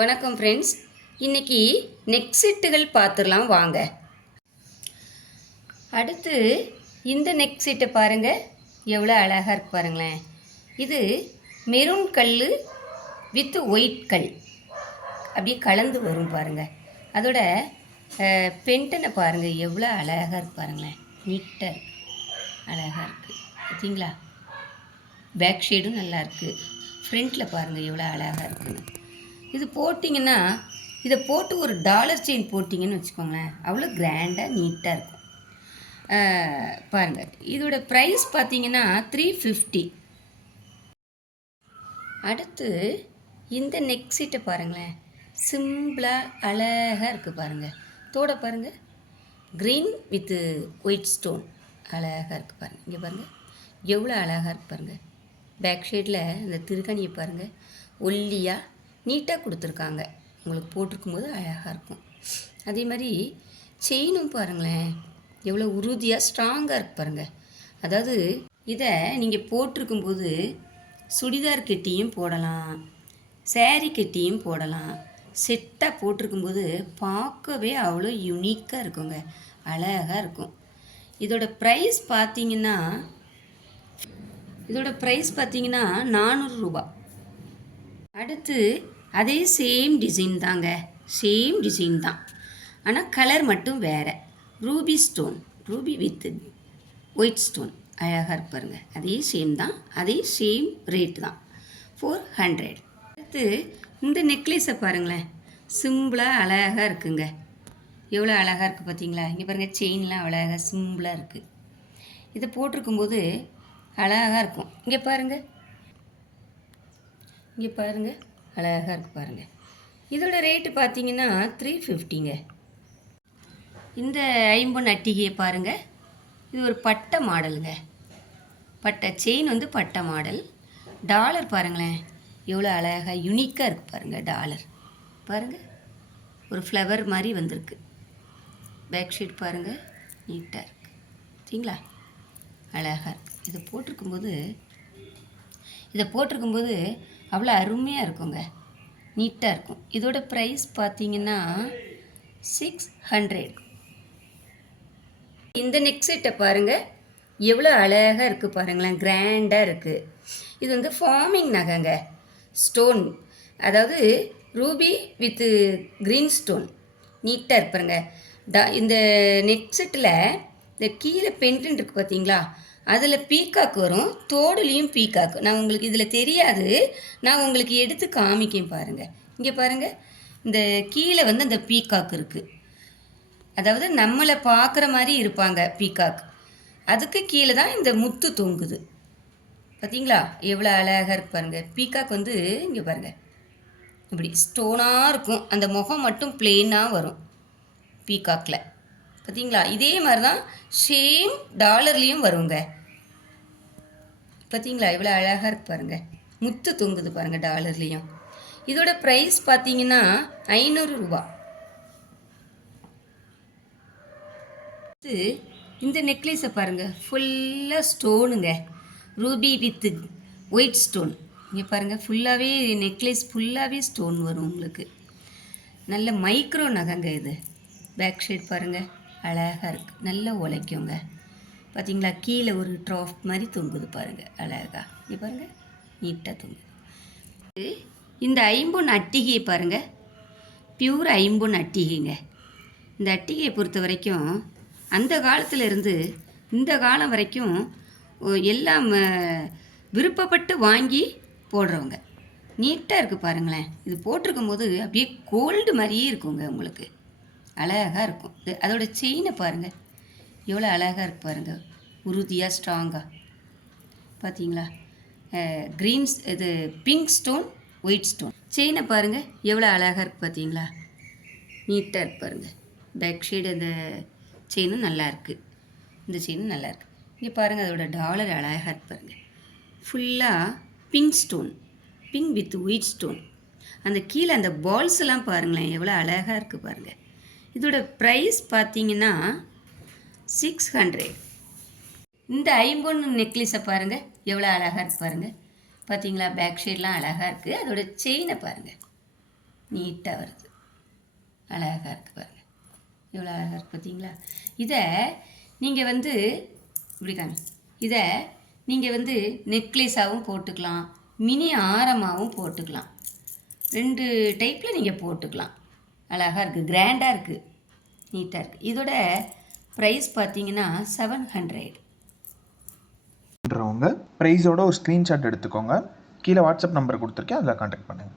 வணக்கம் ஃப்ரெண்ட்ஸ். இன்றைக்கி நெக் செட்டுகள் பார்த்துடலாம் வாங்க. அடுத்து இந்த நெக் செட்டை பாருங்கள், எவ்வளோ அழகாக இருக்கு பாருங்களேன். இது மெரூன் கல் வித் ஒயிட் கல் அப்படியே கலந்து வரும் பாருங்கள். அதோட பென்டனை பாருங்கள், எவ்வளோ அழகாக இருக்கு பாருங்களேன். நீட்டாக இருக்கு, அழகாக இருக்குது பார்த்தீங்களா. பேக் ஷேடும் நல்லா இருக்குது. ஃப்ரண்ட்டில் பாருங்கள் எவ்வளோ அழகாக இருக்குன்னு. இது போட்டிங்கன்னா, இதை போட்டு ஒரு டாலர் செயின் போட்டிங்கன்னு வச்சுக்கோங்களேன், அவ்வளோ கிராண்டாக நீட்டாக இருக்கும். பாருங்கள், இதோட ப்ரைஸ் பார்த்தீங்கன்னா 350. அடுத்து இந்த நெக் சீட்டை பாருங்களேன், சிம்பிளாக அழகாக இருக்குது பாருங்கள். தோட பாருங்கள், க்ரீன் வித்து ஒயிட் ஸ்டோன் அழகாக இருக்குது பாருங்கள். இங்கே பாருங்கள் எவ்வளோ அழகாக இருக்குது பாருங்கள். பேக் ஷேடில் இந்த திருக்கணியை பாருங்கள், ஒல்லியாக நீட்டாக கொடுத்துருக்காங்க. உங்களுக்கு போட்டிருக்கும்போது அழகாக இருக்கும். அதே மாதிரி செயினும் பாருங்களேன், எவ்வளோ உறுதியாக ஸ்ட்ராங்காக இருக்கு பாருங்கள். அதாவது இதை நீங்கள் போட்டிருக்கும்போது சுடிதார் கெட்டியும் போடலாம், சேரீ கெட்டியும் போடலாம். செட்டாக போட்டிருக்கும்போது பார்க்கவே அவ்வளோ யூனிக்காக இருக்குங்க, அழகாக இருக்கும். இதோட ப்ரைஸ் பார்த்தீங்கன்னா 400 ரூபா. அடுத்து அதே சேம் டிசைன் தாங்க, சேம் டிசைன் தான், ஆனால் கலர் மட்டும் வேறு. Ruby stone, Ruby with white stone அழகாக இருப்பாருங்க. அதே சேம் தான், அதே சேம் ரேட்டு தான், 400. அடுத்து இந்த நெக்லஸை பாருங்களேன், சிம்பிளாக அழகாக இருக்குங்க. எவ்வளோ அழகாக இருக்குது பார்த்தீங்களா. இங்கே பாருங்கள், செயின்லாம் அழகாக சிம்பிளாக இருக்குது. இதை போட்டிருக்கும்போது அழகாக இருக்கும். இங்கே பாருங்கள் அழகாக இருக்குது பாருங்கள். இதோட ரேட்டு பார்த்தீங்கன்னா 350ங்க. இந்த ஐம்பொன் அட்டிகையை பாருங்கள், இது ஒரு பட்டை மாடலுங்க. பட்டை செயின் வந்து பட்டை மாடல். டாலர் பாருங்களேன், எவ்வளோ அழகாக யூனிக்காக இருக்குது பாருங்கள். டாலர் பாருங்கள், ஒரு ஃப்ளவர் மாதிரி வந்திருக்கு. பேக் ஷீட் பாருங்கள், நீட்டாக இருக்குது சரிங்களா, அழகாக இருக்குது. இதை போட்டிருக்கும்போது அவ்வளோ அருமையாக இருக்குங்க, நீட்டாக இருக்கும். இதோட ப்ரைஸ் பார்த்தீங்கன்னா 600. இந்த நெக் செட்டை பாருங்கள், எவ்வளோ அழகாக இருக்குது பாருங்களேன், கிராண்டாக இருக்குது. இது வந்து ஃபார்மிங் நகைங்க, ஸ்டோன், அதாவது ரூபி வித்து க்ரீன் ஸ்டோன் நீட்டாக இருப்பாருங்க. இந்த நெக் செட்டில் இந்த கீழே பென்டென்ட் இருக்குது பார்த்தீங்களா, அதில் பீக்காக் வரும், தோடுலேயும் பீக்காக். நான் உங்களுக்கு இதில் தெரியாது, நான் உங்களுக்கு எடுத்து காமிக்கேன் பாருங்கள். இங்கே பாருங்கள், இந்த கீழே வந்து அந்த பீக்காக் இருக்குது. அதாவது நம்மளை பார்க்குற மாதிரி இருப்பாங்க பீக்காக், அதுக்கு கீழே தான் இந்த முத்து தொங்குது பார்த்தீங்களா. எவ்வளோ அழகாக இருக்கு பாருங்கள். பீக்காக் வந்து இங்கே பாருங்கள், இப்படி ஸ்டோனாக இருக்கும், அந்த முகம் மட்டும் பிளெயினாக வரும் பீக்காக்கில் பார்த்தீங்களா. இதே மாதிரி தான் சேம் டாலர்லேயும் வருங்க பார்த்தீங்களா. இவ்வளோ அழகாக இருக்கு பாருங்கள், முத்து தொங்குது பாருங்கள் டாலர்லேயும். இதோட ப்ரைஸ் பார்த்தீங்கன்னா 500 ரூபா. இந்த நெக்லஸை பாருங்கள், ஃபுல்லாக ஸ்டோனுங்க, ரூபி வித் ஒயிட் ஸ்டோன். இங்கே பாருங்கள், ஃபுல்லாகவே நெக்லஸ் ஃபுல்லாகவே ஸ்டோன் வரும் உங்களுக்கு. நல்ல மைக்ரோ நகைங்க இது. பேக் ஷேட் பாருங்கள், அழகாக இருக்குது, நல்லா உழைக்குங்க பார்த்தீங்களா. கீழே ஒரு ட்ராஃப் மாதிரி தொங்குது பாருங்கள், அழகாக. இங்கே பாருங்கள், நீட்டாக தொங்குது. இந்த ஐம்பொன் அட்டிகையை பாருங்கள், பியூர் ஐம்பொன் அட்டிகைங்க. இந்த அட்டிகையை பொறுத்த வரைக்கும் அந்த காலத்தில் இருந்து இந்த காலம் வரைக்கும் எல்லாம் விருப்பப்பட்டு வாங்கி போடுறவங்க. நீட்டாக இருக்குது பாருங்களேன். இது போட்டிருக்கும் போது அப்படியே கோல்டு மாதிரியே இருக்குங்க, உங்களுக்கு அழகாக இருக்கும். அதோட செயினை பாருங்கள், எவ்வளோ அழகாக இருக்கு பாருங்கள், உறுதியாக ஸ்ட்ராங்காக பார்த்தீங்களா. க்ரீன்ஸ் இது பிங்க் ஸ்டோன் ஒயிட் ஸ்டோன். செயினை பாருங்கள், எவ்வளோ அழகாக இருக்குது பார்த்தீங்களா, நீட்டாக இருக்கு பாருங்கள். பேக் ஷேடு அந்த செயினும் நல்லாயிருக்கு, இந்த செயினும் நல்லாயிருக்கு. இங்கே பாருங்கள், அதோட டாலர் அழகாக இருக்கு பாருங்கள், ஃபுல்லாக pink stone, pink with white stone. அந்த கீழே அந்த பால்ஸ் எல்லாம் பாருங்களேன், எவ்வளோ அழகாக இருக்குது பாருங்கள். இதோட ப்ரைஸ் பார்த்தீங்கன்னா 600. இந்த ஐம்பொன் நெக்லஸை பாருங்கள், எவ்வளோ அழகாக இருக்கு பாருங்கள் பார்த்தீங்களா. பேக் ஷேட்லாம் அழகாக இருக்குது. அதோட செயினை பாருங்கள், நீட்டாக வருது. அழகாக இருக்குது பாருங்கள், எவ்வளோ அழகாக இருக்குது பார்த்தீங்களா? இதை நீங்கள் வந்து இப்படி காமி, இதை நீங்கள் வந்து நெக்லஸாகவும் போட்டுக்கலாம், மினி ஆரமாகவும் போட்டுக்கலாம். 2 டைப்பில் நீங்கள் போட்டுக்கலாம். அழகாக இருக்குது, கிராண்டாக இருக்குது, நீட்டாக இருக்குது. இதோட ப்ரைஸ் பார்த்தீங்கன்னா 700. ப்ரைஸோட ஒரு ஸ்க்ரீன்ஷாட் எடுத்துக்கோங்க. கீழே வாட்ஸ்அப் நம்பர் கொடுத்துருக்கேன், அதில் கான்டாக்ட் பண்ணுங்கள்.